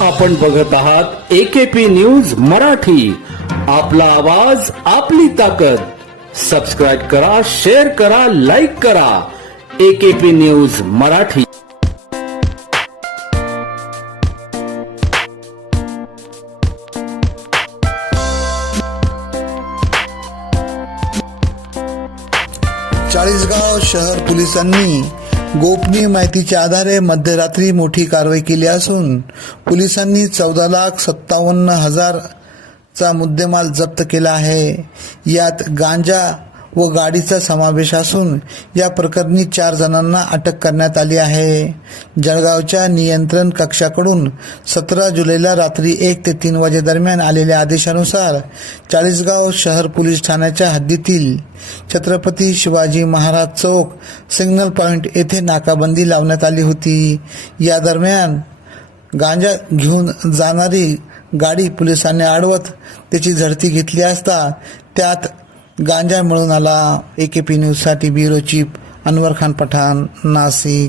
आपण बघत आहात एकेपी न्यूज मराठी. आपला आवाज आपली ताकद. सबस्क्राईब करा शेअर करा लाईक करा. AKP news Marathi. चाळीसगाव शहर पोलिसांनी गोपनीय माहितीच्या आधारे मध्यरात्री मोठी कारवाई केली असून पोलिसांनी चौदा लाख सत्तावन्न हजारचा मुद्देमाल जप्त केला आहे. यात गांजा व गाडीचा समावेश असून या प्रकरणी चार जणांना अटक करण्यात आली आहे. जळगावच्या नियंत्रण कक्षाकडून सतरा जुलैला रात्री एक ते तीन वाजेदरम्यान आलेल्या आदेशानुसार चाळीसगाव शहर पोलीस ठाण्याच्या हद्दीतील छत्रपती शिवाजी महाराज चौक सिग्नल पॉइंट येथे नाकाबंदी लावण्यात आली होती. या दरम्यान गांजा घेऊन जाणारी गाडी पोलिसांनी अडवत त्याची झडती घेतली असता त्यात गांजा मिळून आला. ए के पी न्यूजसाठी ब्युरो चीफ अनवर खान पठाण नाशिक